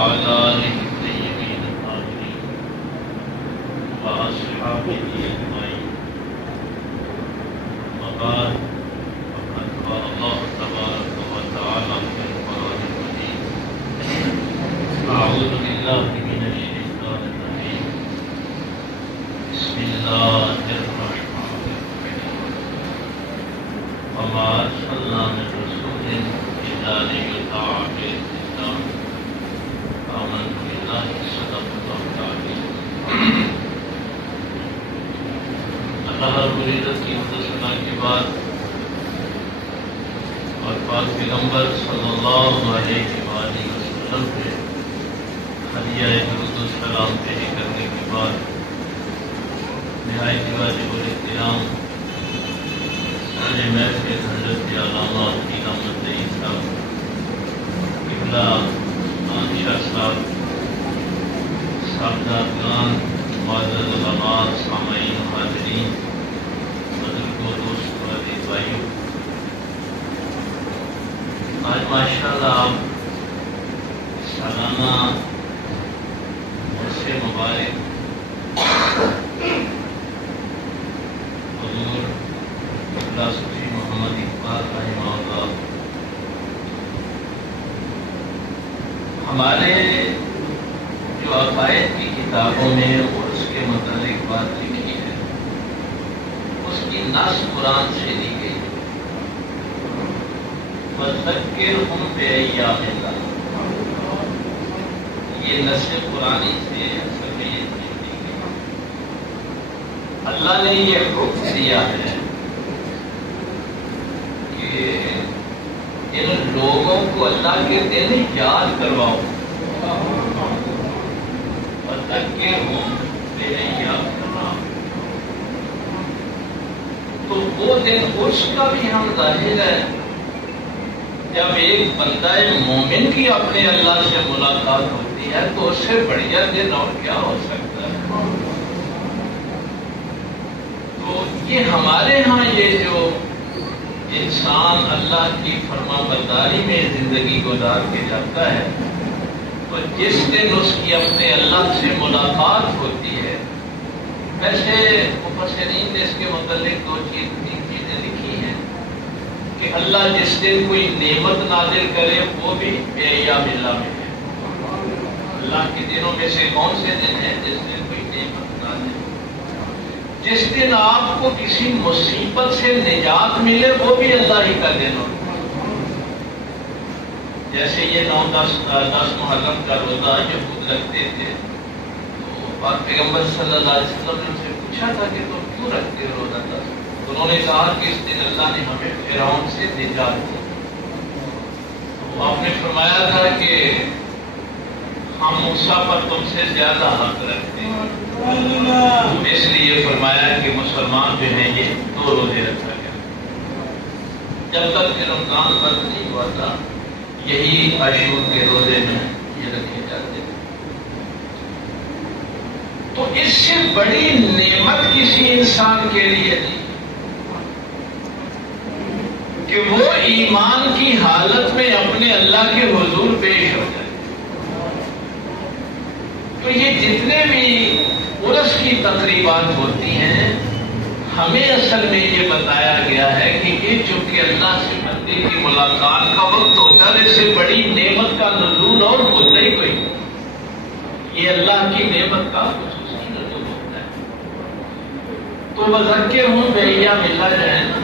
وعلى آله الطيبين الطاهرين وأصحابه أجمعين. وبعد، فقد قال الله تبارك وتعالى في القرآن المجيد: أعوذ بالله من الشيطان الرجيم. بسم الله الرحمن الرحيم. وما أرسلنا من رسول إلا ليطاع بإذن الله. آمنت بالله صدق الله العظيم. اللہ رب العزت کی حمد ثنا کے بعد اور پاک پیغمبر صلی اللہ علیہ وآلہ وسلم پہ ہدیہ درود و سلام پیش کرنے کے بعد نہایت واجب الاحترام محفل حضرت علامہ حکیم احمد نعیم صاحب قبلہ شاہ صاحب، صاحبزادگان، معزز علماء، سامعین، حاضرین، بزرگوں، دوستوں، عزیز بھائیوں، آج ماشاءاللہ آپ سالانہ عرصے مبارک حضور قبلہ صوفی محمد اقبال رحمہ اللہ ہمارے جو عقائد کی کتابوں میں اور اس کے متعلق بات لکھی ہے، اس کی نص قرآن سے لی گئی ہے۔ وَذَكِّرْهُمْ بِأَيَّامِ اللَّهِ، یہ نص قرآنی سے اصل میں یہ لی گئی۔ اللہ نے یہ حکم دیا ہے کہ ان لوگوں کو اللہ کے دن یاد کرواؤ۔ وَذَكِّرْهُمْ بِأَيَّامِ اللَّهِ، تو وہ دن اس کا بھی ہم ظاہر ہے جب ایک بندہ مومن کی اپنے اللہ سے ملاقات ہوتی ہے، تو اس سے بڑھیا دن اور کیا ہو سکتا ہے؟ تو یہ ہمارے ہاں یہ جو انسان اللہ کی فرما برداری میں زندگی گزار کے جاتا ہے، تو جس دن اس کی اپنے اللہ سے ملاقات ہوتی ہے، ویسے مفسرین نے اس کے متعلق تین چیزیں لکھی ہیں کہ اللہ جس دن کوئی نعمت نازل کرے وہ بھی بِأَيَّامِ اللَّهِ میں ہے۔ اللہ کے دنوں میں سے کون سے دن ہیں جس دن کوئی نعمت نازل، جس دن آپ کو کسی مصیبت سے نجات ملے، وہ بھی اللہ ہی کا دن ہوتا ہے۔ جیسے یہ 9-10 محرم کا روزہ یہود رکھتے تھے، تو پاک پیغمبر صلی اللہ علیہ وسلم نے ان سے پوچھا تھا کہ تم کیوں رکھتے ہو روزہ 10؟ انہوں نے کہا کہ اس دن اللہ نے ہمیں فرعون سے نجات دی۔ تو آپ نے فرمایا تھا کہ ہم موسیٰ پر تم سے زیادہ حق رکھتے ہیں، اس لیے فرمایا کہ مسلمان جو ہیں یہ 2 روزے رکھا گیا۔ جب تک کہ رمضان بند نہیں ہوا تھا، یہی عاشور کے روزے میں یہ رکھے جاتے تھے۔ تو اس سے بڑی نعمت کسی انسان کے لیے نہیں کہ وہ ایمان کی حالت میں اپنے اللہ کے حضور پیش ہو جائے۔ تو یہ جتنے بھی عرس کی تقریبات ہوتی ہیں، ہمیں اصل میں یہ بتایا گیا ہے کہ یہ چونکہ اللہ سے بندے کی ملاقات کا وقت ہوتا ہے، اس سے بڑی نعمت کا نزول اور ہوتا ہی کوئی، یہ اللہ کی نعمت کا خصوصی نزول ہوتا ہے۔ تو وَذَكِّرْهُمْ بِأَيَّامِ اللَّهِ جو ہے نا،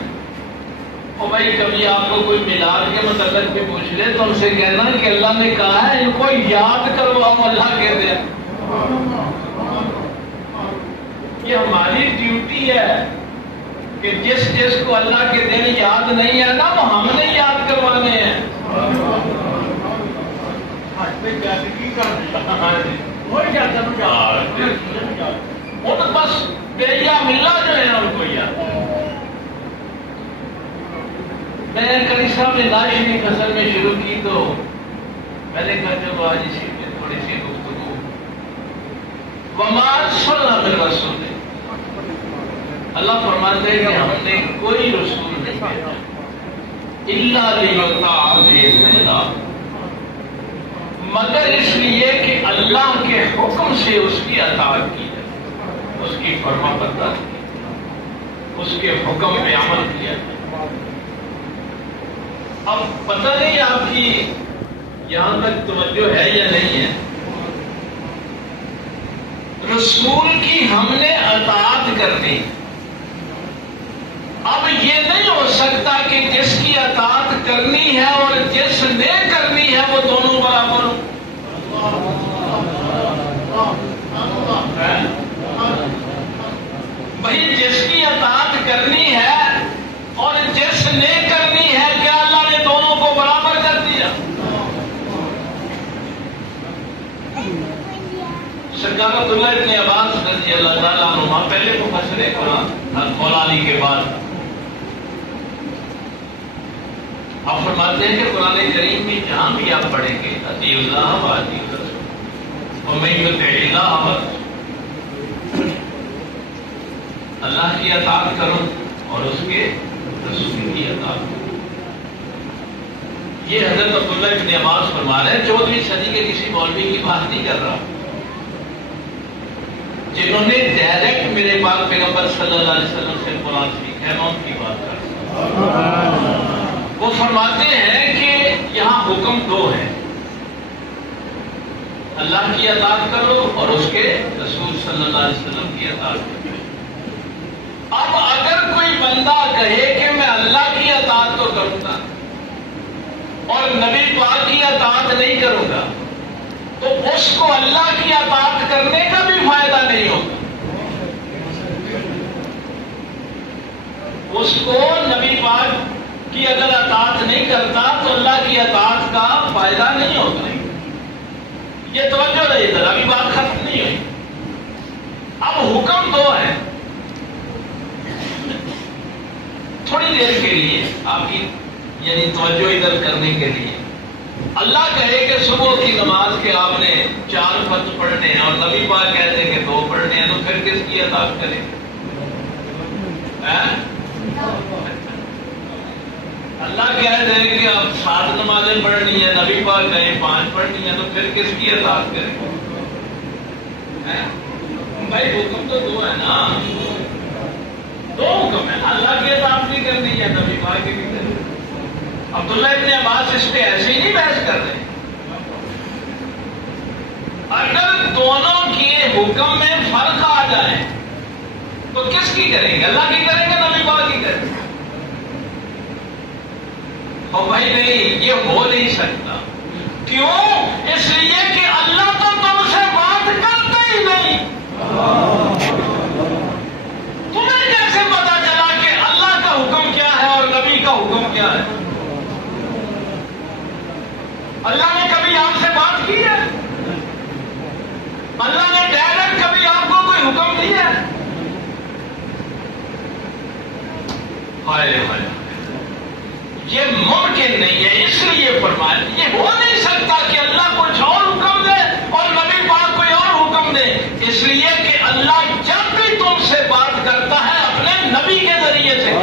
اور بھائی کبھی آپ کو کوئی میلاد کے متعلق بھی پوچھ لے تو ان سے کہنا کہ اللہ نے کہا ہے ان کو یاد کرواؤ اللہ کے دن۔ یہ ہماری ڈیوٹی ہے کہ جس کو اللہ کے دن یاد نہیں ہے نا، وہ ہم نے یاد کروانے ہیں۔ ان بس بِأَيَّامِ اللَّهِ جو ہے ان کو یاد۔ میں کلی صاحب نے نعت کی فصل میں شروع کی تو میں نے کہا چلو آج اسی میں تھوڑی سی گفتگو۔ وَمَا أَرْسَلْنَا مِن رَّسُولٍ، اللہ فرماتے ہیں کہ ہم نے کوئی رسول نہیں بھیجا إِلَّا لِيُطَاعَ بِإِذْنِ اللَّهِ، مگر اس لیے اللہ کے حکم سے اس کی اطاعت کی جائے، اس کی فرما برداری کی جائے، اس کے حکم پہ عمل کیا جائے۔ اب پتہ نہیں آپ کی یہاں تک توجہ ہے یا نہیں ہے، رسول کی ہم نے اطاعت کرنی، اب یہ نہیں ہو سکتا کہ جس کی اطاعت کرنی ہے اور جس نے کرنی ہے وہ دونوں برابر ہوں۔ بھائی جس کی اطاعت کرنی ہے اور جس نے کرنی ہے، کیا اللہ نے دونوں کو برابر کر دیا؟ سرکار عبداللہ ابن عباس رضی اللہ تعالیٰ عنہ پہلے مفسر قرآن مولا علی کے بعد آپ فرماتے ہیں کہ قرآن کریم میں جہاں بھی آپ پڑھیں گے اطیعوا اللہ و اطیعوا الرسول ومن یطع اللہ والرسول، اللہ کی اطاعت کرو اور اس کے رسول کی اطاعت کرو۔ یہ حضرت عبداللہ ابن عباس فرما رہے ہیں، 14ویں صدی کے کسی مولوی کی بات نہیں کر رہا، جنہوں نے ڈائریکٹ میرے پاک پیغمبر صلی اللہ علیہ وسلم سے قرآن سیکھا ہے، میں ان کی بات کر رہا ہوں۔ وہ فرماتے ہیں کہ یہاں حکم دو ہیں، اللہ کی اطاعت کرو اور اس کے رسول صلی اللہ علیہ وسلم کی اطاعت کرو۔ اب اگر کوئی بندہ کہے کہ میں اللہ کی اطاعت تو کروں گا اور نبی پاک کی اطاعت نہیں کروں گا، تو اس کو اللہ کی اطاعت کرنے کا بھی فائدہ نہیں ہوگا، اس کو نبی پاک کی اگر اطاعت نہیں کرتا تو اللہ کی اطاعت کا فائدہ نہیں ہوگا۔ یہ توجہ رہی ادھر، ابھی بات ختم نہیں ہوئی۔ اب حکم دو ہے، تھوڑی دیر کے لیے آپ کی یعنی توجہ ادھر کرنے کے لیے اللہ کہے کہ صبح کی نماز کے آپ نے 4 فرض پڑھنے ہیں اور نبی پاک کہتے ہیں کہ 2 پڑھنے ہیں، تو پھر کس کی اطاعت کریں؟ اللہ کہتے ہیں کہ اب 7 نمازیں پڑھنی ہیں، نبی پاک کہیں 5 پڑھنی ہیں، تو پھر کس کی اطاعت کریں؟ بھائی حکم تو 2 ہے نا، 2 حکم ہے، اللہ کی اطاعت بھی کرنی ہے، نبی پاک کی بھی کرنی ہے۔ عبداللہ ابن عباس اس پہ ایسے ہی نہیں بحث کر رہے، اگر دونوں کے حکم میں فرق آ جائے تو کس کی کریں گے؟ اللہ کی کریں گے، نبی پاک کی کریں گے؟ اور بھائی نہیں، یہ ہو نہیں سکتا۔ کیوں؟ اس لیے کہ اللہ تو تم سے بات کرتا ہی نہیں۔ تمہیں کیسے پتا چلا کہ اللہ کا حکم کیا ہے اور نبی کا حکم کیا ہے؟ اللہ نے کبھی آپ سے بات کی ہے؟ اللہ نے ڈائریکٹ کبھی آپ کو کوئی حکم دیا ہے؟ ہائے ہائے، یہ ممکن نہیں ہے، اس لیے فرمایا یہ ہو نہیں سکتا کہ اللہ کچھ اور حکم دے اور نبی پاک کوئی اور حکم دے، اس لیے کہ اللہ جب بھی تم سے بات کرتا ہے اپنے نبی کے ذریعے سے۔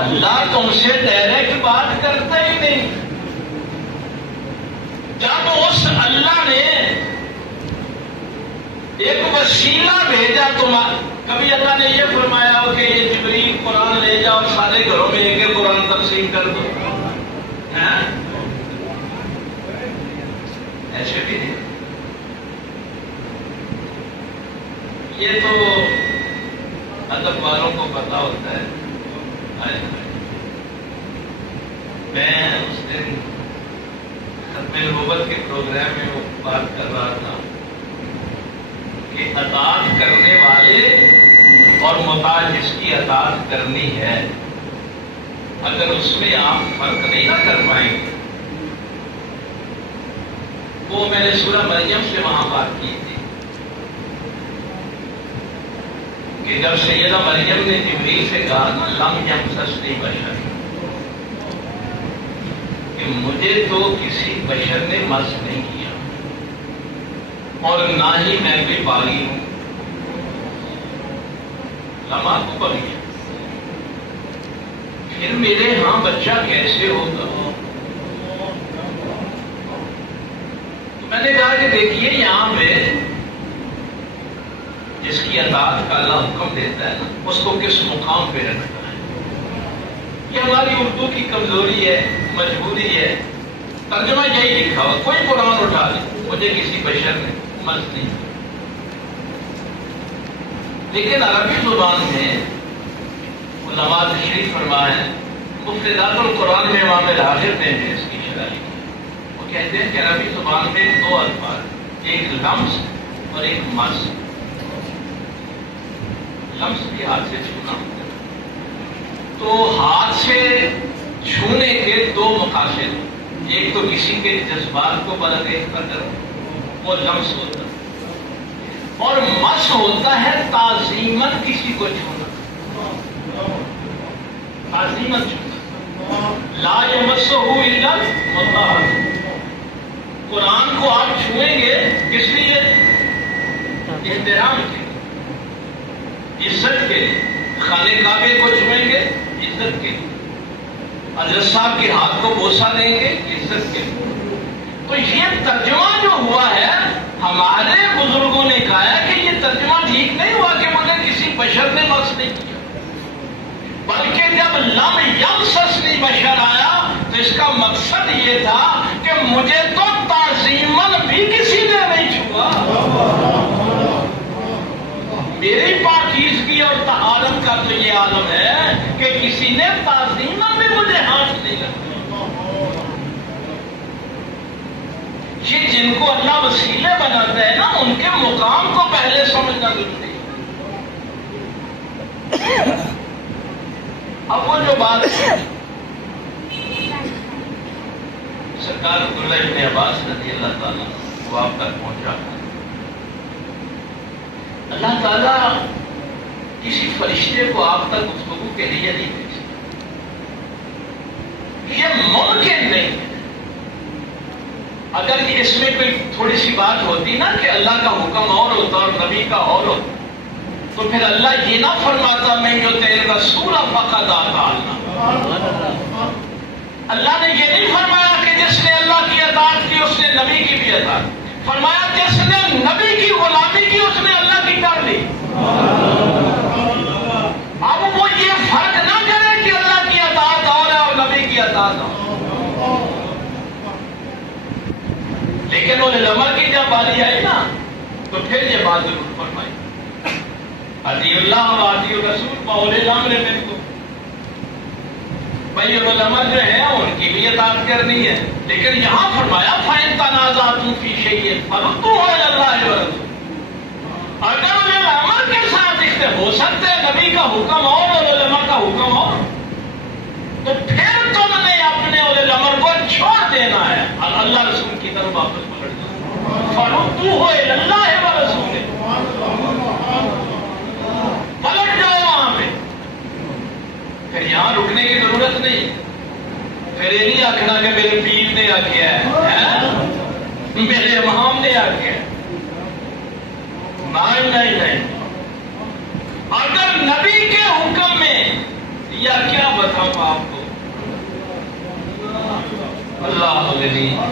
اللہ تم سے ڈائریکٹ بات کرتا ہی نہیں۔ جب اس اللہ نے ایک وسیلہ بھیجا کبھی اللہ نے یہ فرمایا ہو کہ یہ جبریل قرآن لے جاؤ سارے گھروں میں ایک قرآن تقسیم کر دو، ایسے بھی نہیں۔ یہ تو ادب والوں کو پتا ہوتا ہے۔ میں اس دن ختم نبوت کے پروگرام میں وہ بات کر رہا تھا کہ اطاعت کرنے والے اور مطاع جس کی اطاعت کرنی ہے، اگر اس میں آپ فرق نہیں نہ کر پائیں گے، وہ میں نے سورہ مریم سے وہاں بات کی تھی کہ جب سیدہ مریم نے جبریل سے کہا نا لم یمسسنی بشر، کہ مجھے تو کسی بشر نے مس نہیں کیا، اور نہ ہی میں کوئی باغی ہوں. لما کو بغیر پھر میرے ہاں بچہ کیسے ہوگا؟ تو میں نے کہا کہ دیکھیے یہاں پہ جس کی اطاعت کا اللہ حکم دیتا ہے نا اس کو کس مقام پہ رکھتا ہے. یہ ہماری اردو کی کمزوری ہے، مجبوری ہے. ترجمہ یہی لکھا ہوا، کوئی قرآن اٹھا لے، مجھے کسی بشر نے مت نہیں. لیکن عربی زبان میں علماء تشریح فرمائے، مفردات القرآن میں امام راغب نے اس کی شرح لکھی. وہ کہتے ہیں کہ عربی زبان میں دو الفاظ، ایک لمس اور ایک مس. لمس بھی ہاتھ سے چھونا ہوتا ہے. تو ہاتھ سے چھونے کے دو مقاصد، ایک تو کسی کے جذبات کو برانگیز کر وہ لمس ہوتا ہے، اور مس ہوتا ہے تعظیماً کسی کو چھونا. تعظیماً چھونا. لا یمسہ الا المطہرون. قرآن کو آپ چھوئیں گے کس لیے؟ احترام کے، عزت کے. خانہ کعبے کو چھوئیں گے عزت کے. حضرت صاحب کے ہاتھ کو بوسہ دیں گے عزت کے. تو یہ ترجمہ جو ہوا ہے، ہمارے بزرگوں نے کہا ہے کہ یہ ترجمہ ٹھیک نہیں ہوا کہ مجھے کسی بشر نے مس نہیں کیا، بلکہ جب لم یمسسنی بشر آیا تو اس کا مقصد یہ تھا کہ مجھے تو تعظیماً بھی کسی نے نہیں چھوا. میری پاکیزگی اور طہارت کا تو یہ عالم ہے کہ کسی نے تعظیماً بھی مجھے ہاتھ نہیں لگا. یہ جن کو اللہ وسیلے بناتا ہے نا، ان کے مقام کو پہلے سمجھنا ضروری ہے. اب وہ جو بات سرکار عبداللہ ابن عباس رضی اللہ تعالیٰ وہ آپ تک پہنچا. اللہ تعالیٰ کسی فرشتے کو آپ تک گفتگو کے لیے نہیں بھیجتا. یہ ممکن نہیں ہے. اگر اس میں کوئی تھوڑی سی بات ہوتی نا کہ اللہ کا حکم اور ہوتا اور نبی کا اور ہوتا، تو پھر اللہ یہ نہ فرماتا میں جو تیرے رسول فقط آتا. اللہ نے یہ نہیں فرمایا کہ جس نے اللہ کی اطاعت کی اس نے نبی کی بھی اطاعت. فرمایا جس نے نبی کی غلامی کی اس نے اللہ کی کر لی. اب وہ یہ فرق نہ کرے کہ اللہ کی اطاعت اور ہے اور نبی کی اطاعت اور. لیکن علماء کی جب باری آئی نا تو پھر یہ بات ضرور فرمائی، اطیع اللہ و اطیع الرسول واولی الامر منکم. بھائی علماء جو ہیں ان کی بھی اطاعت کرنی ہے، لیکن یہاں فرمایا فَإِن تَنَازَعْتُمْ فِي شَيْءٍ فَرُدُّوهُ إِلَى اللَّهِ وَرَسُولِهِ. اگر علماء کے ساتھ رشتے ہو سکتے ہیں، نبی کا حکم اور علماء کا حکم اور، تو پھر تم نے اپنے علماء کو چھوڑ دینا ہے، اللہ رسول کی طرف واپس پلٹ جانا. فَرُدُّوهُ إِلَى اللَّهِ وَرَسُولِهِ. پلٹ جاؤ وہاں پہ. پھر یہاں رکنے کی ضرورت نہیں. پھر یہ نہیں آخنا کہ میرے پیر نے آخیا ہے، میرے امام نے آخیا ہے. نہیں. اگر نبی کے حکم میں یا کیا بتاؤں آپ کو، اللہ علیہ ضرورت نہیں ہے.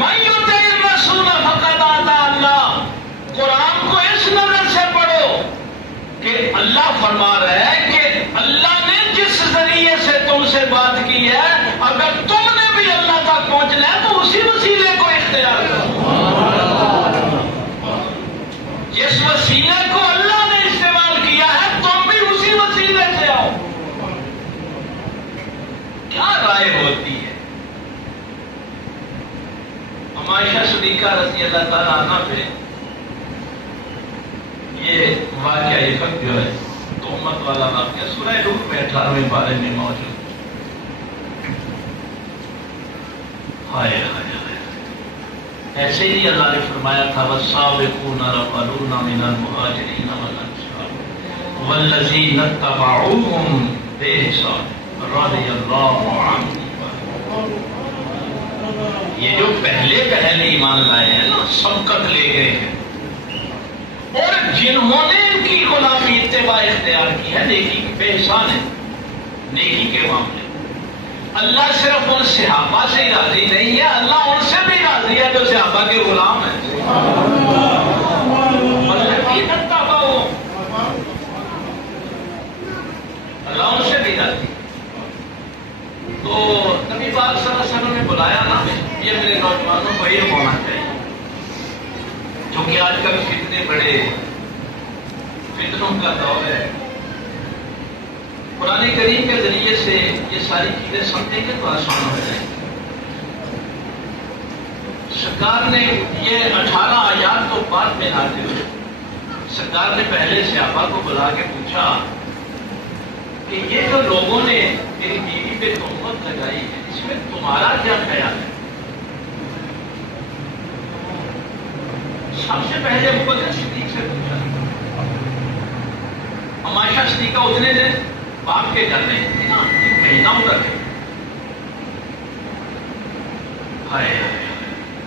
من یطع الرسول فقد اطاع اللہ. قرآن کو اس نظر سے پڑھو کہ اللہ فرما رہا ہے کہ اللہ نے جس ذریعے سے تم سے بات کی ہے، اگر تم نے بھی اللہ تک پہنچنا ہے تو اسی وسیلے کو اختیار کرو. جس وسیلے کو اللہ نے استعمال کیا ہے تم بھی اسی وسیلے سے آؤ. کیا رائے ہوتی ہے عائشہ صدیقہ رضی اللہ تعالیٰ عنہ پہ یہ واقعہ یہ وقت جو ہے تہمت والا واقعہ سورہ روح میں 18ویں پارے میں موجود. ہائے ہائے ہائے، ایسے ہی اللہ نے فرمایا تھا والسابقون الاولون من المہاجرین والانصار والذین اتبعوہم بإحسان رضی اللہ عنہم. یہ جو پہلے ایمان لائے ہیں نا، سبقت لے گئے ہیں، اور جنہوں نے ان کی غلامی اتباع اختیار کی ہے، نیکی کی بے احسان ہے نیکی کے معاملے. اللہ صرف ان صحابہ سے ہی راضی نہیں ہے، اللہ ان سے بھی راضی ہے جو صحابہ کے غلام ہیں. اللہ ان سے بھی راضی. تو نبی پاک صلی اللہ علیہ وسلم نے بلایا نا، یہ میرے نوجوانوں کو علم ہونا چاہیے، کیونکہ آج کل فتنے بڑے فتنوں کا دور ہے. قرآن کریم کے ذریعے سے یہ ساری چیزیں سمجھیں گے تو آسان ہو جائیں گے. سرکار نے یہ 18 آیات تو بعد میں نازل ہوئے. سرکار نے پہلے صحابہ کو بلا کے پوچھا کہ یہ جو لوگوں نے میری بیوی پہ تہمت لگائی ہے، اس میں تمہارا کیا خیال ہے؟ سب سے پہلے ابو بکر صدیق سے پوچھا. عائشہ صدیقہ اتنے دن باپ کے گھر میں تھی نا، ایک مہینہ ادھر ہے. ہائے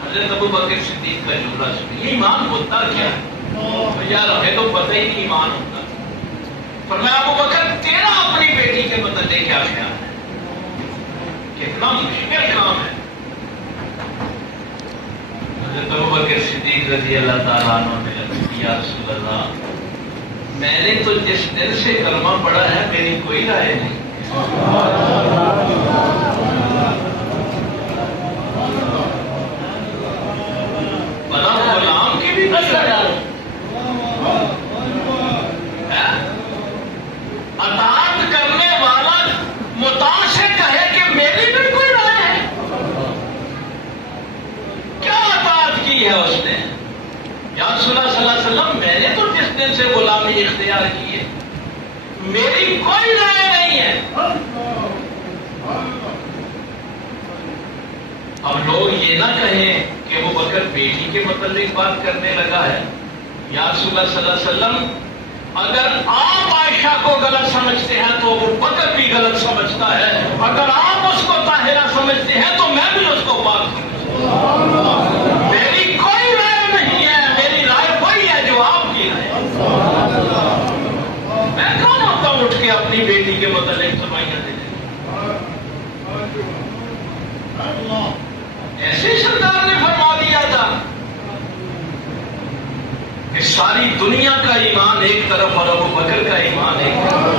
حضرت ابو بکر صدیق کا جملہ سنیے، ایمان ہوتا کیا ہے؟ یار ہمیں تو پتہ ہی نہیں ایمان ہوتا. فرمایا ابو بکر تیرا اپنی بیٹی کے متعلق کیا خیال ہے؟ کتنا مشکل کام ہے. حضرت ابو بکر صدیق رضی اللہ تعالیٰ عنہ نے کہا یا رسول اللہ، میں نے تو جس دن سے کلمہ پڑھا ہے میری کوئی رائے نہیں. بڑا غلام کی بھی اطاعت کرنے والا مطاع سے کہے کہ میری بھی کوئی رائے ہے. کیا اطاعت کی ہے اس نے؟ یا رسول اللہ صلی اللہ علیہ وسلم، میں نے تو جس دن سے غلامی اختیار کی ہے میری کوئی رائے نہیں ہے. اب لوگ یہ نہ کہیں کہ وہ بکر بیٹی کے متعلق بات کرنے لگا ہے. یا رسول اللہ صلی اللہ علیہ وسلم، اگر آپ عائشہ کو غلط سمجھتے ہیں تو وہ بکر بھی غلط سمجھتا ہے، اگر آپ اس کو طاہرہ سمجھتے ہیں تو میں بھی اس کو پاک سمجھتا ہوں. میری کوئی رائے نہیں ہے، میری رائے وہی ہے جو آپ کی رائے. میں کون ہوتا ہوں اٹھ کے اپنی بیٹی کے متعلق سمائیاں دینے؟ ایسے سرکار نے فرما دیا تھا کہ ساری دنیا کا ایمان ایک طرف اور ابو بکر کا ایمان ایک طرف.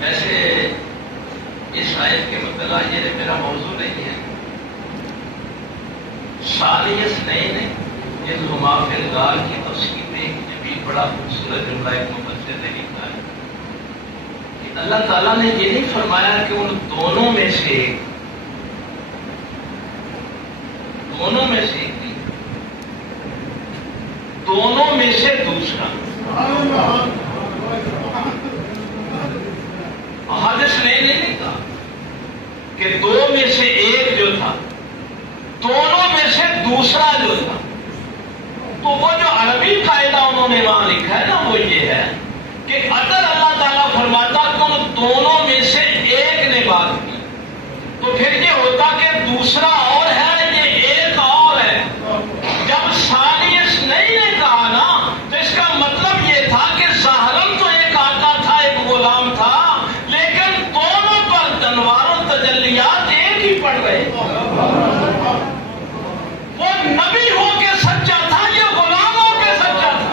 ویسے اس آیت کے مطلب یہ میرا موضوع نہیں ہے. شالیس نئی نے اس غمافل غار کی تفسیر میں یہ بھی بڑا خوبصورت جملہ ایک مفسر نے لکھا ہے کہ اللہ تعالیٰ نے یہ نہیں فرمایا کہ ان دونوں میں سے ایک دونوں میں سے دوسرا. حدیث نے نہیں کہا کہ دو میں سے ایک جو تھا، دونوں میں سے دوسرا جو تھا. تو وہ جو عربی قاعدہ انہوں نے وہاں لکھا ہے نا، وہ یہ ہے کہ اگر اللہ تعالیٰ فرماتا کہ ان دونوں میں سے ایک نے بات کی تو پھر یہ ہوتا کہ دوسرا اور ہے، یہ ایک اور ہے. جب ثانیس نہیں نے کہا نا تو اس کا مطلب یہ تھا کہ ظاہراً تو ایک آقا تھا، ایک غلام تھا، لیکن دونوں پر انوار و تجلیات ایک ہی پڑ رہے. وہ نبی ہو کے سچا تھا، یہ غلام ہو کے سچا تھا.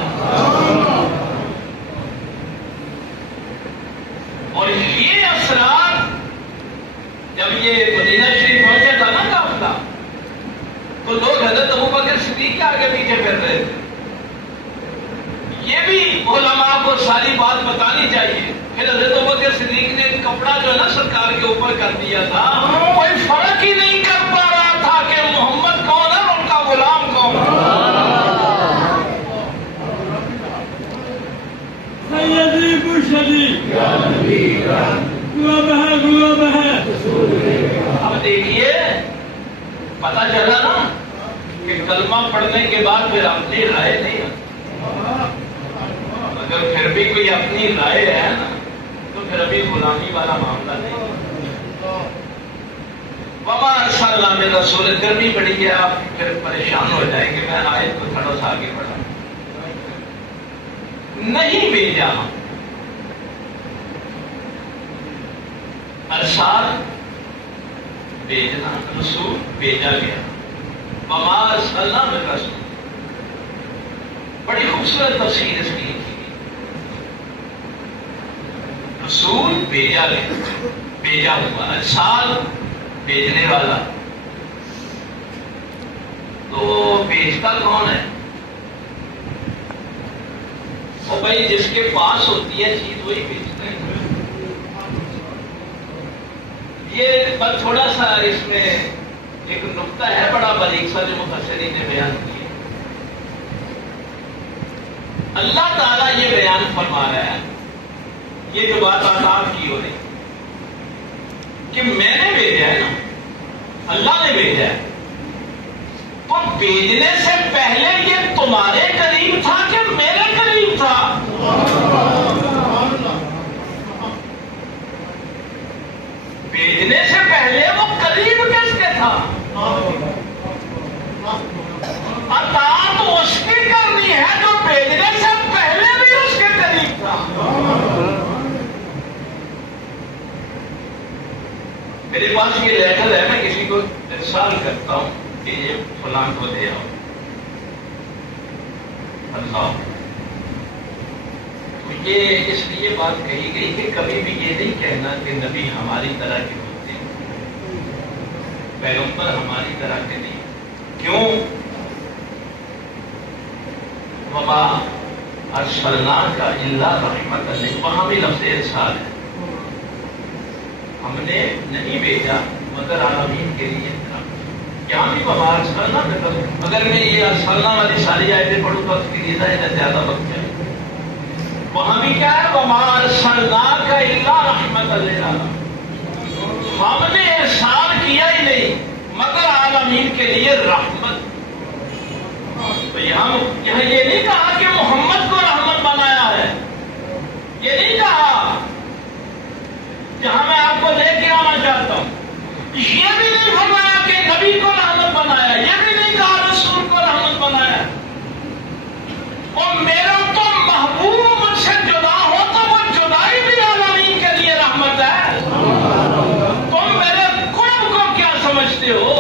اور یہ اثرات جب یہ مدینہ شریف پہنچا تھا نا قافلہ، تو لوگ حضرت ابوبکر صدیق کے آگے پیچھے پھر رہے تھے. یہ بھی علماء کو ساری بات بتانی چاہیے. پھر حضرت ابوبکر صدیق نے کپڑا جو ہے نا سرکار کے اوپر کر دیا تھا. کوئی فرق ہی نہیں کر پا رہا تھا کہ محمد کون ہے اور ان کا غلام کون ہے. اب دیکھیے پتا چلا نا کہ کلمہ پڑھنے کے بعد پھر اپنی رائے نہیں. اگر پھر بھی کوئی اپنی رائے ہے نا تو پھر ابھی غلامی والا معاملہ نہیں. وما ارسلنا من رسول. گرمی بڑی ہے آپ پھر پریشان ہو جائیں گے. میں آیت کو تھوڑا سا آگے بڑھا. نہیں بھیجا ہم. ارسال بھیجنا, رسول بھیجا گیا. وما ارسلنا من رسول. بڑی خوبصورت تفسیر اس کی. رسول بھیجا گیا, بھیجا ہوا. ارسال بھیجنے والا. تو بھیجتا کون ہے؟ وہ بھائی جس کے پاس ہوتی ہے چیز وہی بھیجتا ہے. یہ بس تھوڑا سا اس میں ایک نقطہ ہے بڑا باریک سا جو مفسرین نے بیان کیا. اللہ تعالیٰ یہ بیان فرما رہا ہے, یہ جو بات آپ کی ہو رہی کہ میں نے بھیجا ہے نا, اللہ نے بھیجا ہے. تو بھیجنے سے پہلے یہ تمہارے قریب تھا کہ میرے قریب تھا؟ بھیجنے سے پہلے وہ قریب کس کے تھا؟ اطاعت اس کی کرنی ہے جو بھیجنے سے پہلے بھی اس کے قریب تھا. میرے پاس یہ لیٹر ہے, میں کسی کو ارسال کرتا ہوں کہ یہ فلاں کو دے آؤ. اللہ تو یہ اس لیے بات کہی گئی کہ کبھی بھی یہ نہیں کہنا کہ نبی ہماری طرح کے ہوتے ہیں, پیغمبر ہماری طرح کے نہیں. کیوں؟ وما ارسلناک الا رحمۃ للعالمین. وہاں بھی لفظ ارسال ہے. ہم نے نہیں بھیجا مگر عالمین کے لیے تھا. یہاں بھی وما ارسلناک. اگر میں یہ ارسلنا والی ساری آیتیں پڑھوں تو اس کی ادھر زیادہ وقت ہے. وہاں بھی کیا ہے؟ وما ارسلناک الا رحمۃ للعالمین. ہم نے ارسال کیا ہی نہیں مگر عالمین کے لیے رحمت. تو یہاں یہ نہیں کہا کہ محمد کو رحمت بنایا ہے, یہ نہیں کہا. جہاں میں آپ کو لے کے آنا چاہتا ہوں یہ بھی نہیں فرمایا کہ نبی کو رحمت بنایا, یہ بھی نہیں کہا رسول کو رحمت بنایا. اور میرا تو محبوب مجھ سے جدا ہو تو وہ جدائی بھی عالمین کے لیے رحمت ہے. تم میرے قرب کو کیا سمجھتے ہو؟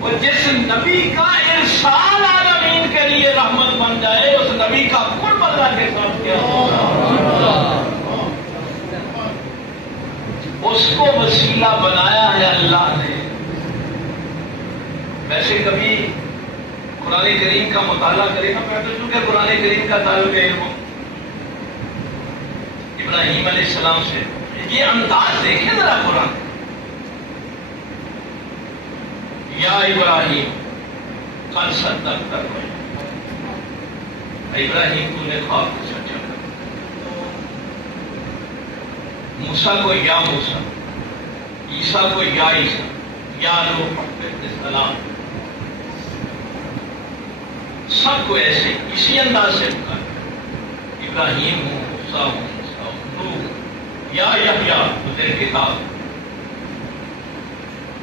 وہ جس نبی کا ارسال عالمین کے لیے رحمت بن جائے اس نبی کا قرب اللہ کے ساتھ کیا ہوگا. اس کو وسیلہ بنایا ہے اللہ نے. ویسے کبھی قرآن کریم کا مطالعہ کرے نا, میں تو چونکہ قرآن کریم کا طالب علم ہوں, ابراہیم علیہ السلام سے یہ انداز دیکھیں ذرا قرآن. یا ابراہیم قد صدقت الرؤیا. ابراہیم تو نے خواب کو سچا کر. موسیٰ کو یا موسیٰ, عیسیٰ کو یا عیسیٰ, یا نوح علیہ السلام, سب کو ایسے اسی انداز سے پکارا. ابراہیم ہوں, موسیٰ ہوں, نوح, یا یحییٰ مدر کتاب.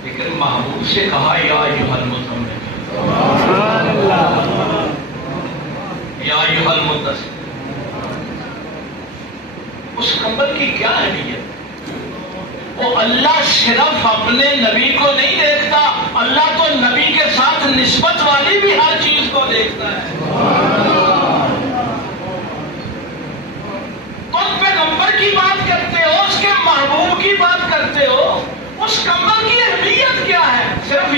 لیکن محبوب سے کہا یا ایھا المزمل, یا ایھا المدثر. اس کمبل کی کیا اہمیت؟ وہ اللہ صرف اپنے نبی کو نہیں دیکھتا, اللہ تو نبی کے ساتھ نسبت والی بھی ہر چیز کو دیکھتا ہے. تم پیغمبر کی بات کرتے ہو, اس کے محبوب کی بات کرتے ہو, اس کمبل کی اہمیت کیا ہے؟ صرف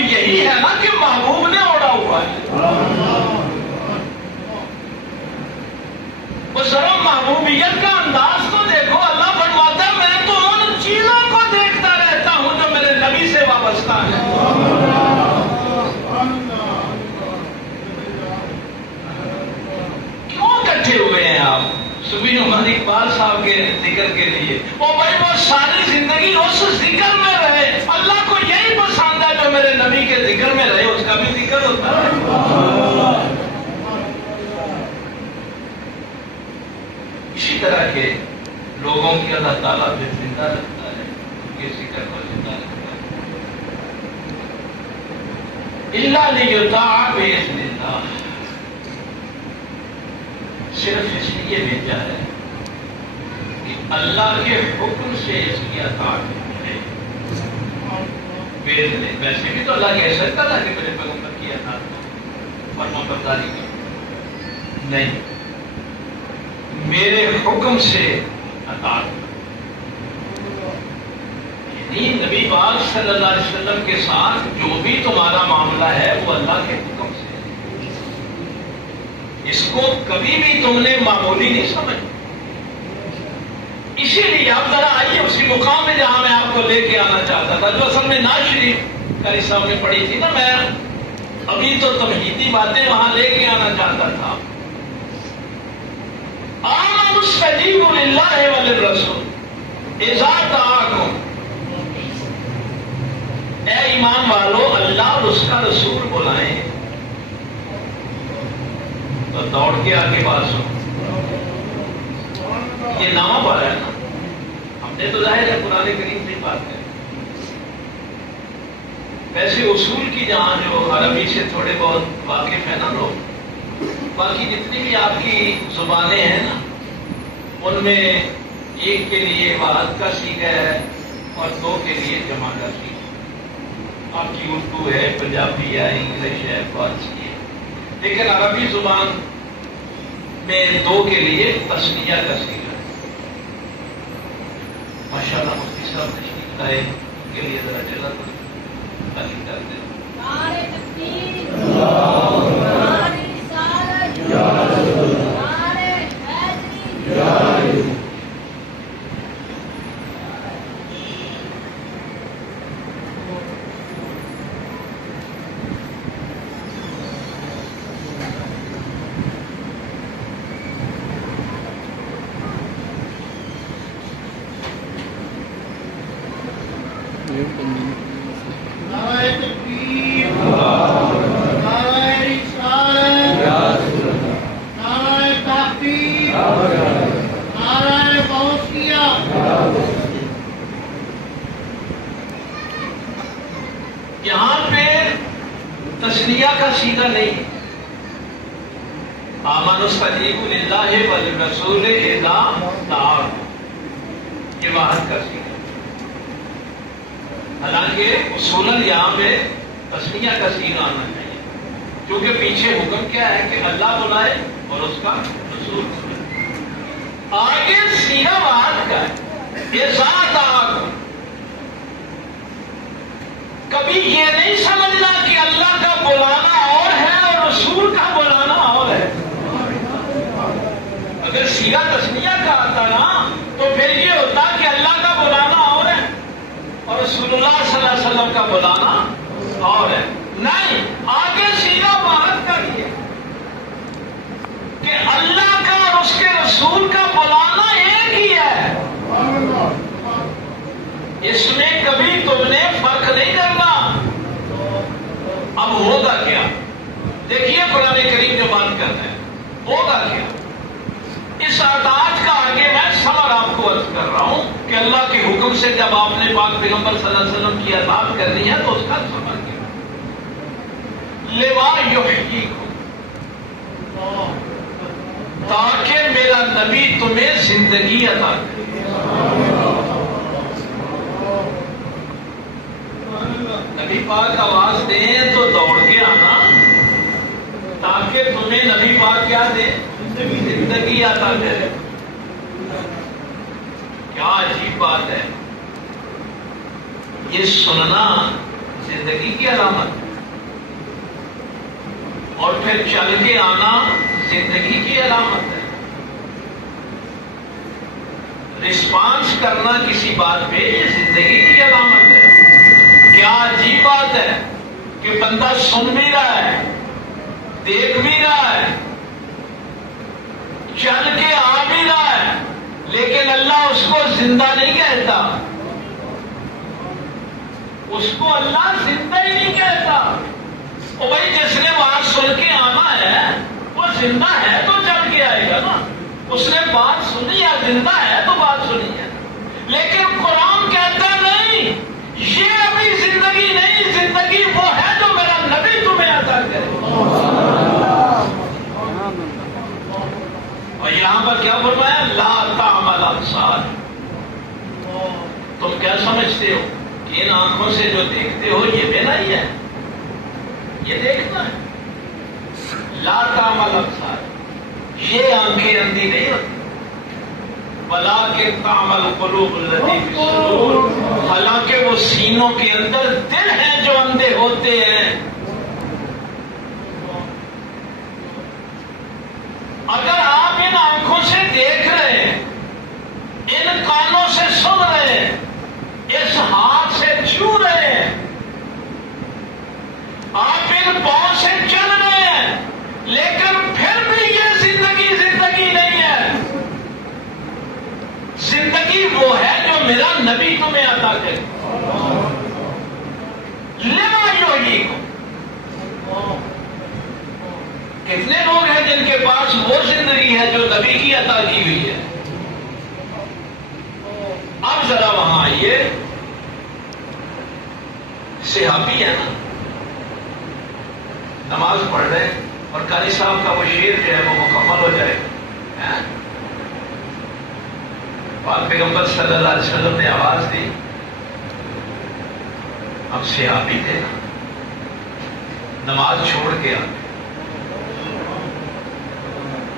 ذکر کے لیے. او بھائی وہ ساری زندگی اس ذکر میں رہے. اللہ کو یہی پسند ہے جو میرے نبی کے ذکر میں رہے، اس کا بھی ذکر ہوتا ہے. اسی طرح کے لوگوں کی اللہ تعالیٰ پہ زندہ رکھتا ہے، ان کے ذکر کو زندہ رکھتا ہے. الا لیطاع باذن اللہ، صرف اس لیے بھیجا ہے کہ اللہ کے حکم سے اس کی اطاعت کرے. ویسے بھی تو اللہ کہہ سکتا تھا کہ میرے پیغمبر کی اطاعت کرو، فرما برداری کرو. نہیں، میرے حکم سے اطاعت کرو. یعنی نبی پاک صلی اللہ علیہ وسلم کے ساتھ جو بھی تمہارا معاملہ ہے وہ اللہ کے حکم سے ہے. اس کو کبھی بھی تم نے معمولی نہیں سمجھ. اسی لیے آپ ذرا آئیے اسی مقام میں جہاں میں آپ کو لے کے آنا چاہتا تھا، جو اصل میں ناز شریف کا حصہ میں پڑھی تھی نا. میں ابھی تو تمہیدی باتیں وہاں لے کے آنا چاہتا تھا. آمنوا استجیبوا للہ وللرسول اذا دعاکم. اے ایمان والو، اللہ اور اس کا رسول بلائیں تو دوڑ کے آگے بات سنو. یہ نامہ پڑھا ہے نا ہم نے، تو ظاہر ہے قرآن کریم سے بات ہے. ویسے اصول کی جہاں جو عربی سے تھوڑے بہت واقف ہے نا لوگ، باقی جتنی بھی آپ کی زبانیں ہیں نا ان میں ایک کے لیے واحد کا سیغہ ہے اور دو کے لیے جمع کا سیغہ. آپ کی اردو ہے، پنجابی ہے، انگلش ہے، فارسی ہے، لیکن عربی زبان میں دو کے لیے تسنیہ کا سیغہ ہے. ماشاءاللہ مفتی صاحب تشریف لائے، ان کے لیے ذرا جگہ خالی کر دیں. یہاں پہ تسنیہ کا سیغہ نہیں. آمنوا استجیبوا للہ وللرسول اذا دعاکم، یہ واحد کا سیغہ. حالانکہ اصولاً یہاں پہ تسنیہ کا سیغہ آنا چاہیے، کیونکہ پیچھے حکم کیا ہے کہ اللہ بلائے اور اس کا رسول بلائے. آگے سیغہ واحد کا ہے، اذا دعاکم. کبھی یہ نہیں سمجھنا کہ اللہ کا بلانا اور ہے اور رسول کا بلانا اور ہے. اگر سیغہ تسنیہ کا آتا نا تو پھر یہ ہوتا کہ اللہ کا بلانا اور ہے اور رسول اللہ صلی اللہ علیہ وسلم کا بلانا اور ہے. نہیں، آگے سیغہ واحد کا ہی ہے کہ اللہ کا اور اس کے رسول کا بلانا ایک ہی ہے. اس میں کبھی تم نے فرق نہیں کرنا. اب ہوگا کیا؟ دیکھیے قرآن کریم جو بات کرتا ہے ہوگا کیا. اس اطاعت کا آگے میں ثمر آپ کو عرض کر رہا ہوں کہ اللہ کے حکم سے جب آپ نے پاک پیغمبر صلی اللہ علیہ وسلم کی اطاعت کرنی ہے تو اس کا ثمر کیا؟ لوا یحییکم، تاکہ میرا نبی تمہیں زندگی عطا کرے. نبی پاک آواز دیں تو دوڑ کے آنا تاکہ تمہیں نبی پاک کیا دے؟ زندگی عطا کرے. کیا عجیب بات ہے. یہ سننا زندگی کی علامت اور پھر چل کے آنا زندگی کی علامت ہے. رسپانس کرنا کسی بات پہ یہ زندگی کی علامت ہے. کیا عجیب بات ہے کہ بندہ سن بھی رہا ہے، دیکھ بھی رہا ہے، چل کے آ بھی رہا ہے، لیکن اللہ اس کو زندہ نہیں کہتا، اس کو اللہ زندہ ہی نہیں کہتا۔ او بھائی جس نے بات سن کے آنا ہے وہ زندہ ہے تو چل کے آئے گا نا، اس نے بات سنی یا زندہ ہے تو بات سنی ہے۔ لیکن قرآن کہتا نہیں، یہ ابھی زندگی نہیں، زندگی وہ ہے جو میرا نبی تمہیں عطا کرے۔ اور یہاں پر کیا فرمایا؟ لا تعمل ابصار، تم کیا سمجھتے ہو کہ ان آنکھوں سے جو دیکھتے ہو یہ بینا ہی ہے، یہ دیکھنا ہے۔ لا تعمل ابصار، یہ آنکھیں اندھی نہیں ہوتی، ولیکن تعمل قلوب التی فی الصدور، حالانکہ وہ سینوں کے اندر دل ہیں جو اندھے ہوتے ہیں۔ اگر آپ ان آنکھوں سے دیکھ رہے ہیں، ان کانوں سے سن رہے ہیں، اس ہاتھ سے چھو رہے ہیں، آپ ان پاؤں سے چل رہے ہیں، لیکن پھر بھی یہ زندگی نہیں ہے۔ زندگی وہ ہے جو میرا نبی تمہیں عطا کرے۔ لما یحییکم، کتنے لوگ ہیں جن کے پاس وہ زندگی ہے جو نبی کی عطا کی ہوئی ہے؟ اب ذرا وہاں آئیے، صحابی ہے نا، نماز پڑھ رہے اور قاری صاحب کا وہ شعر جو ہے وہ مکمل ہو جائے، پاک پیغمبر صلی اللہ علیہ وسلم نے آواز دی، اب صحابی تھے نا، نماز چھوڑ کے آتے،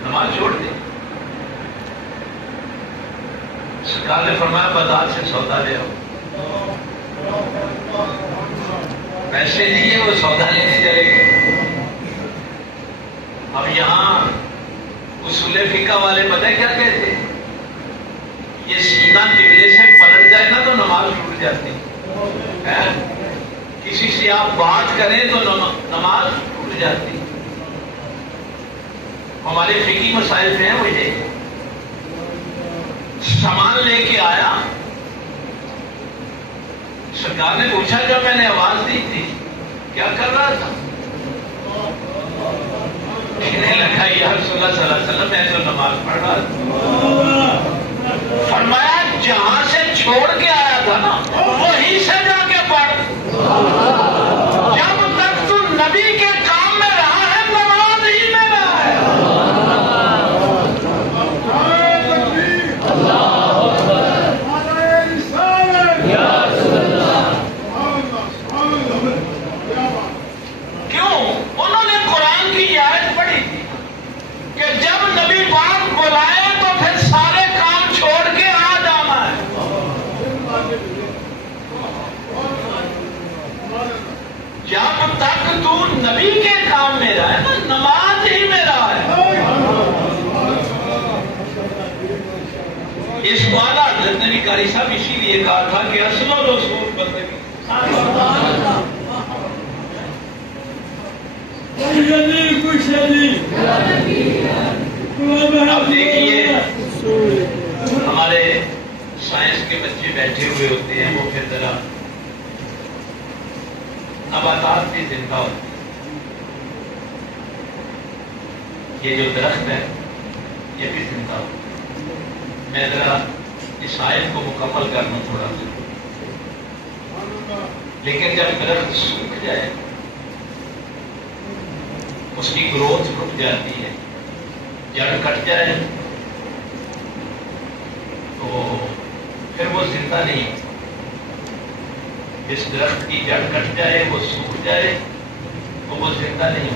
نماز چھوڑ دی، سرکار نے فرمایا بازار سے سودا لے آؤ، پیسے دیے وہ سودا لینے چلے گئے۔ اب یہاں اصول فقہ والے پتہ کیا کہتے ہیں؟ یہ سینہ قبلے سے پلٹ جائے نا تو نماز ٹوٹ جاتی ہے، کسی سے آپ بات کریں تو نماز ٹوٹ جاتی۔ ہمارے فقہی مسائل میں ہے وہ یہ، سامان لے کے آیا، سرکار نے پوچھا جب میں نے آواز دی تھی کیا کر رہا تھا؟ کہنے لگا یا رسول اللہ صلی اللہ علیہ وسلم میں تو نماز پڑھ رہا تھا۔ فرمایا جہاں سے چھوڑ کے آیا تھا نا وہیں سے جا کے پڑھ، جب تک تو نبی کے کام میں رہا ہے نماز ہی میں رہا ہے۔ کیوں؟ انہوں نے قرآن کی یہ آیت پڑھی تھی کہ جب نبی پاک بلائے تو پھر سارے کام چھوڑ کے آ جانا ہے۔ جب تک تو نبی کے کام میں رہا ہے نا نماز ہی میں رہا ہے۔ اس والا حضرت نبی قاری صاحب اسی لیے کہا تھا کہ اصل و رسول بندگی۔ اب دیکھیے ہمارے سائنس کے بچے بیٹھے ہوئے ہوتے ہیں، وہ پھر ذرا نباتات بھی زندہ ہوتی ہیں۔ یہ جو درخت ہے یہ بھی زندہ ہوتا ہے۔ میں ذرا اس آیت کو مکمل کرنا تھوڑا سا، لیکن جب درخت سوکھ جائے اس کی گروتھ رک جاتی ہے، جڑ کٹ جائے تو پھر وہ زندہ نہیں۔ جس درخت کی جڑ کٹ جائے وہ سوکھ جائے تو وہ زندہ نہیں۔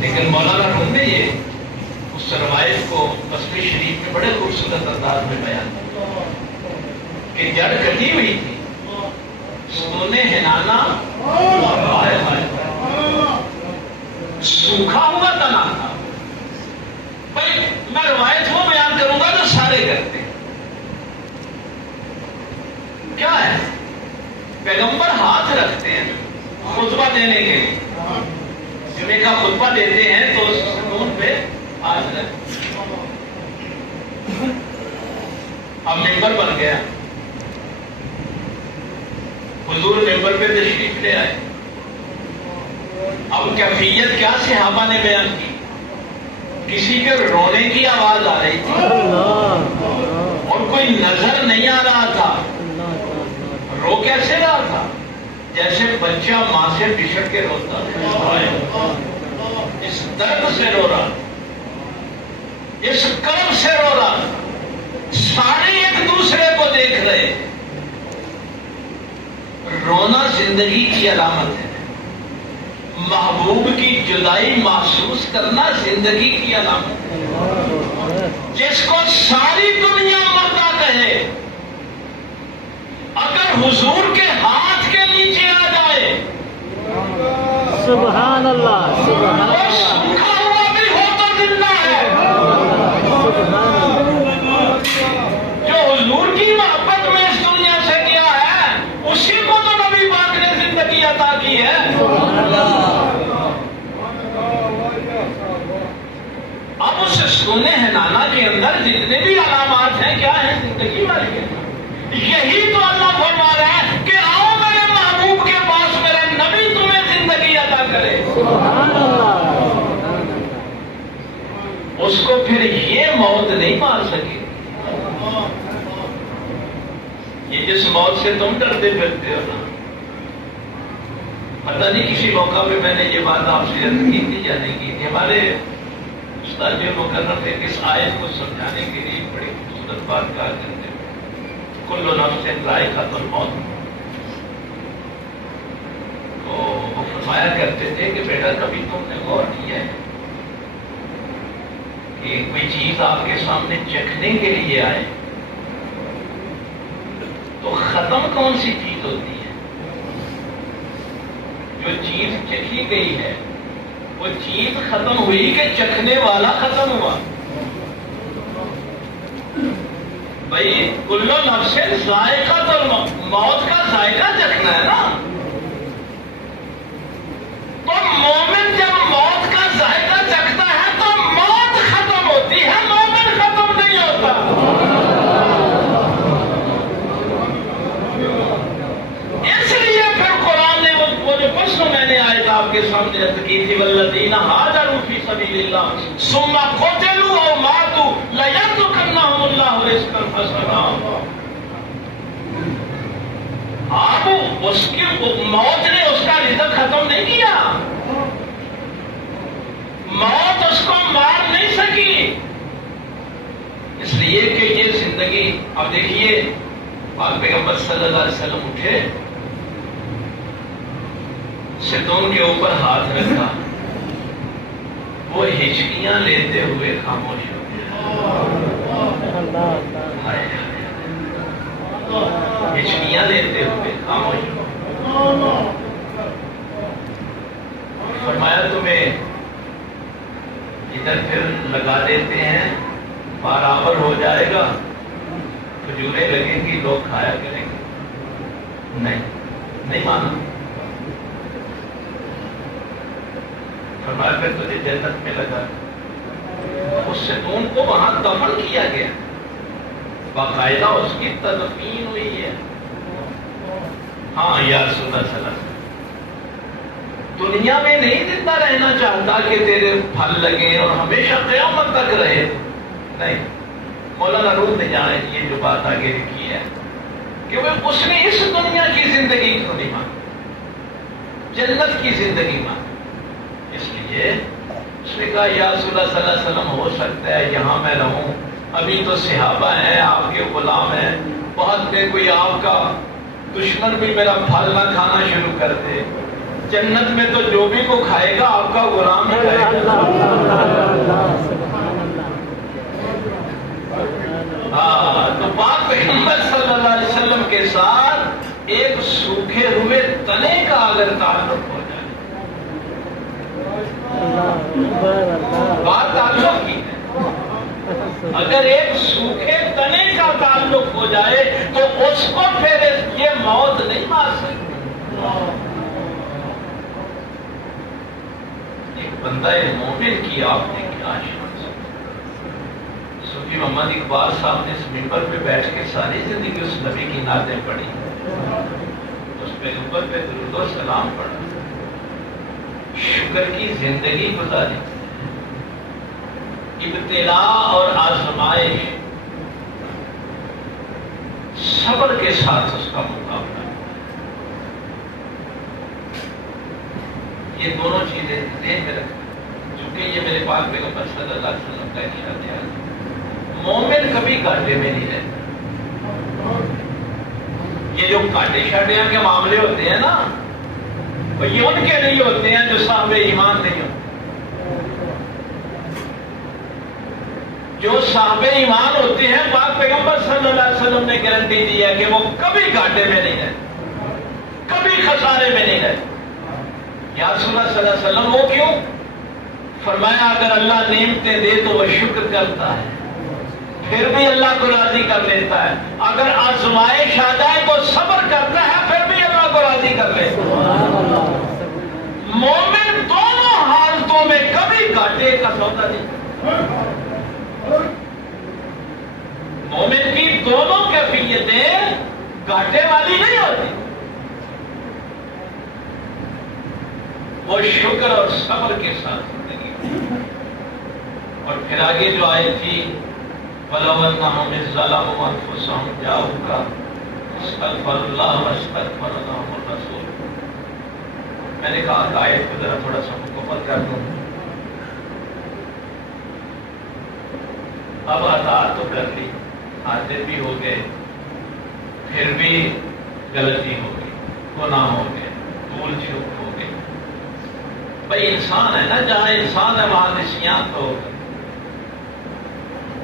لیکن مولانا روم نے یہ اس روایت کو قصبے شریف میں بڑے خوبصورت انداز میں بیان کیا کہ جڑ کٹی ہوئی تھی، سونے ہنانا سوکھا ہوا تنا تھا۔ بھائی میں روایت وہ بیان کروں گا جو سارے کرتے ہیں۔ کیا ہے؟ پیغمبر ہاتھ رکھتے ہیں خطبہ دینے کے لیے، جمعے کا خطبہ دیتے ہیں تو ستون پہ ہاتھ رکھتے ہیں۔ اب ممبر بن گیا، حضور ممبر پہ تشریف لے آئے. اب کیفیت کیا صحابہ نے بیان کی؟ کسی کے رونے کی آواز آ رہی تھی اور کوئی نظر نہیں آ رہا تھا. رو کیسے رہا تھا؟ جیسے بچہ ماں سے بچھڑ کے روتا ہے. اس درد سے رو رہا، اس کرب سے رو رہا. سارے ایک دوسرے کو دیکھ رہے. رونا زندگی کی علامت ہے. محبوب کی جدائی محسوس کرنا زندگی کی علامت ہے. جس کو ساری دنیا مردہ کہے، اگر حضور کے ہاتھ کے نیچے آ جائے، سبحان اللہ، سبحان اللہ، سوکھا ہوا بھی ہو تو زندہ ہے. جو حضور کی محبت میں اس دنیا سے کیا ہے، اسی کو تو نبی پاک نے زندگی عطا کی ہے. اب اس سونے ہیں نانا کے اندر جتنے بھی علامات ہیں کیا ہیں؟ زندگی والی ہیں. یہی تو اللہ فرما رہا ہے کہ آؤ میرے محبوب کے پاس، میرا نبی تمہیں زندگی عطا کرے. اس کو پھر یہ موت نہیں مار سکی. یہ جس موت سے تم ڈرتے پھرتے ہو نا، پتہ نہیں کسی موقع پہ میں نے یہ بات آپ سے عرض کی تھی یا نہیں کی تھی. ہمارے استاد مقرر تھے اس آیت کو سمجھانے کے لیے بڑی خوبصورت بات کہا کرتے ہیں، کل نفس ذائقۃ الموت. تو وہ فرمایا کرتے تھے کہ بیٹا کبھی تم نے غور کیا ہے کہ کوئی چیز آپ کے سامنے چکھنے کے لیے آئے تو ختم کون سی چیز ہوتی ہے؟ جو چیز چکھی گئی ہے وہ چیز ختم ہوئی کہ چکھنے والا ختم ہوا؟ بھائی کلو نفس ذائقۃ الموت، موت کا ذائقہ چکھنا ہے نا. تو مومن جب موت کا ذائقہ چکھتا ہے تو موت ختم ہوتی ہے، مومن ختم نہیں ہوتا. اس لیے پھر قرآن نے وہ جو پرسوں میں نے آیت آپ کے سامنے عرض کی تھی، والذین ھاجروا فی سبیل اللہ ثم قتلوا او ماتوا لیرزقنہم اللہ رزقا حسنا. آپ اس کی موت نے اس کا رزق ختم نہیں کیا، موت اس کو مار نہیں سکی. اس لیے کہ یہ زندگی، اب دیکھیے پاک پیغمبر صلی اللہ علیہ وسلم اٹھے، ستون کے اوپر ہاتھ رکھا، وہ ہچکیاں لیتے ہوئے خاموش ہو گئے. ہچکیاں لیتے ہوئے خاموش ہو گئے. فرمایا تمہیں ادھر پھر لگا دیتے ہیں، برابر ہو جائے گا، کھجوریں لگیں گی، لوگ کھایا کریں گے. نہیں مانا. فرمایا پھر تجھے جنت میں لگا. اس ستون کو وہاں دفن کیا گیا، باقاعدہ اس کی تدفین ہوئی ہے. ہاں یا رسول اللہ صلی اللہ علیہ وسلم دنیا میں نہیں زندہ رہنا چاہتا کہ تیرے پھل لگیں اور ہمیشہ قیامت تک رہے. نہیں، مولانا روح نے جانے یہ جو بات آگے لکھی ہے، کیونکہ اس نے اس دنیا کی زندگی کو نہیں مانی، جنت کی زندگی مانی. اس لیے اس نے کہا یا رسول اللہ صلی اللہ علیہ وسلم ہو سکتا ہے یہاں میں رہوں، ابھی تو صحابہ ہیں، آپ کے غلام ہیں، بعد میں کوئی آپ کا دشمن بھی میرا پھل نہ کھانا شروع کر دے. جنت میں تو جو بھی کو کھائے گا آپ کا غلام ہی کھائے گا. ہاں، تو پاک پیغمبر صلی اللہ علیہ وسلم کے ساتھ ایک سوکھے ہوئے تنے کا اگر تعلق ہو جائے، بات تعلق کی ہے، اگر ایک سوکھے تنے کا تعلق ہو جائے تو اس کو پھر یہ موت نہیں مار سکتی. ایک بندہ مومن کی آپ نے کیا شان. بھی محمد اقبال صاحب نے اس ممبر پہ بیٹھ کے ساری زندگی اس نبی کی نعتیں پڑھی، اس پیغمبر پہ درود و سلام پڑھا، شکر کی زندگی گزاری، ابتلا اور آزمائش صبر کے ساتھ اس کا مقابلہ، یہ دونوں چیزیں ذہن میں رکھیں، چونکہ یہ میرے پاک پیغمبر صلی اللہ علیہ وسلم کا ارشاد ہے۔ مومن کبھی گھاٹے میں نہیں رہتا۔ یہ جو گھاٹے شاٹیاں کے معاملے ہوتے ہیں نا، یہ ان کے نہیں ہوتے ہیں جو صاحب ایمان نہیں ہوتے۔ جو صاحب ایمان ہوتے ہیں پاک پیغمبر صلی اللہ علیہ وسلم نے گارنٹی دی ہے کہ وہ کبھی گھاٹے میں نہیں رہتے، کبھی خسارے میں نہیں رہتے۔ یا رسول اللہ صلی اللہ علیہ وسلم وہ کیوں؟ فرمایا اگر اللہ نعمتیں دے تو وہ شکر کرتا ہے، پھر بھی اللہ کو راضی کر لیتا ہے، اگر آزمائش آ جائے تو صبر کرتا ہے، پھر بھی اللہ کو راضی کر لیتا ہے۔ مومن دونوں حالتوں میں کبھی گھاٹے کا سودا نہیں۔ مومن کی دونوں کیفیتیں گھاٹے والی نہیں ہوتی، وہ شکر اور صبر کے ساتھ زندگی۔ اور پھر آگے جو آیت تھی وَلَوْ أَنَّهُمْ إِذْ ظَلَمُوا أَنفُسَهُمْ جَاءُوكَ فَاسْتَغْفَرُوا اللَّهَ وَاسْتَغْفَرَ لَهُمُ الرَّسُولُ۔ میں نے کہا کہ آیت کو ذرا تھوڑا سا مکمل کر دوں۔ اب اطاعت تو کر لی، حاضر بھی ہو گئے، پھر بھی غلطی ہو گئی، گناہ ہو گئے، بھول چوک ہو گئی۔ بھائی انسان ہے نا، جہاں انسان ہے وہاں نسیان تو ہوگا،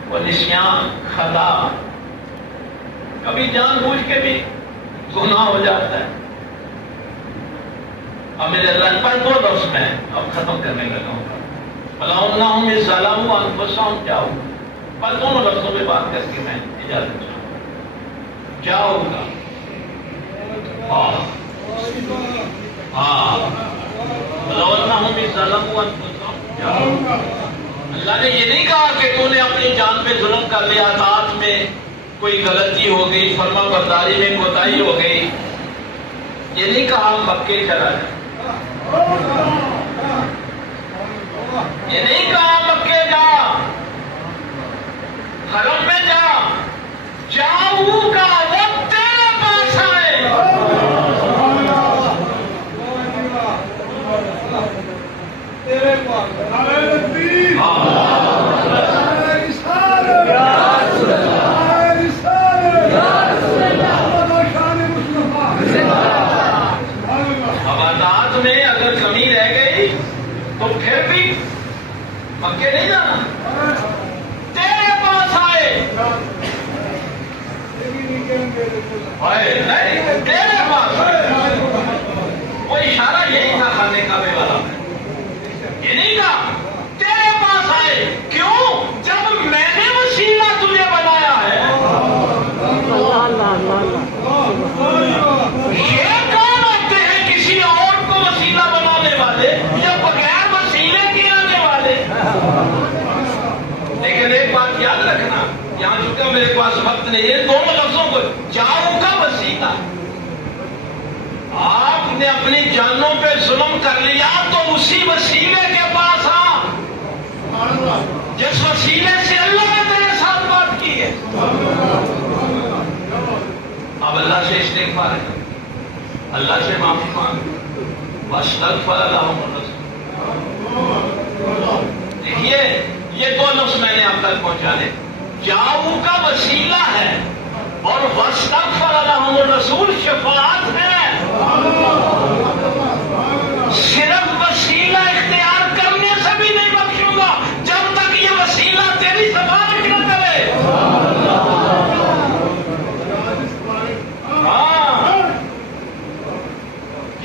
وہ نسیان خطا کبھی جان بوجھ کے بھی گناہ ہو جاتا ہے۔ اب میرے اللہ پر دو لفظ میں اب ختم کرنے لگا ہوں گا، وَلَوْ إِذْ ظَلَمُوا أَنفُسَهُمْ جَاءُوكَ، پر دونوں لفظوں میں بات کر کے میں اجازت چاہوں جاؤگا۔ اللہ نے یہ نہیں کہا کہ تو نے اپنی جان پہ ظلم کر لیا، اطاعت میں کوئی غلطی ہو گئی، فرما برداری میں کوتاہی ہو گئی، یہ نہیں کہا مکے چلا جائے، یہ نہیں کہا مکے جا، حرم میں جا، جاؤں کا وقت تیرے پاس آئے۔ اب اطاعت میں اگر کمی رہ گئی تو پھر بھی مکے نہیں جانا، تیرے پاس آئے، نہیں تیرے پاس آئے۔ وہ اشارہ یہی تھا خانے کعبے والا، یہ نہیں کہا تیرے پاس آئے، کیوں؟ جب میں نے وسیلہ تجھے بنایا ہے۔ یہ کون ہوتے ہیں کسی اور کو وسیلہ بنانے والے یا بغیر وسیلے کے آنے والے؟ لیکن ایک بات یاد رکھنا، یہاں چونکہ میرے پاس وقت نہیں ہے، دونوں لفظوں کو جاؤں کا وسیلہ، آپ نے اپنی جانوں پہ ظلم کر لیا تو اسی وسیلے کے پاس آ جس وسیلے سے اللہ نے تیرے ساتھ بات کی ہے۔ اب اللہ سے استغفار کر، اللہ سے معافی مانگ، واستغفر لهم الرسول۔ دیکھیے یہ دو لفظ میں نے آپ تک پہنچانے، جاؤں کا وسیلہ ہے اور واستغفر لهم الرسول شفاعت ہے۔ صرف وسیلہ اختیار کرنے سے بھی نہیں بخشوں گا جب تک یہ وسیلہ تیری سفارش نہ کرے۔ ہاں،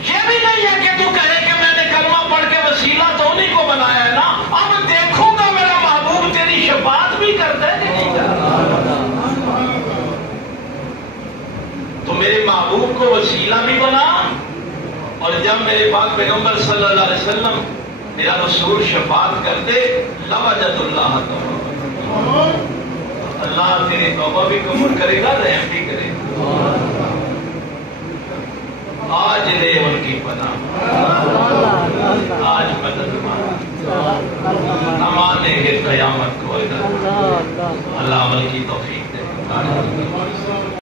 یہ بھی نہیں ہے کہ تو کہے کہ میں نے کلمہ پڑھ کے وسیلہ تو انہیں کو بنایا ہے نا، اب دیکھوں گا میرا محبوب تیری شفاعت بھی کرتا ہے کہ نہیں کرتا۔ تو میرے محبوب کو وسیلہ بھی بنا، اور جب میرے پاک پیغمبر صلی اللہ علیہ وسلم میرا رسول شفاعت کر دے، لوجد اللہ تعالی، اللہ تیری توبہ بھی قبول کرے گا، رحم بھی کرے گا۔ آج لے ان کی پناہ، آج مدد مانگ، نہ مانے گے قیامت کو ادھر۔ اللہ عمل کی توفیق دے۔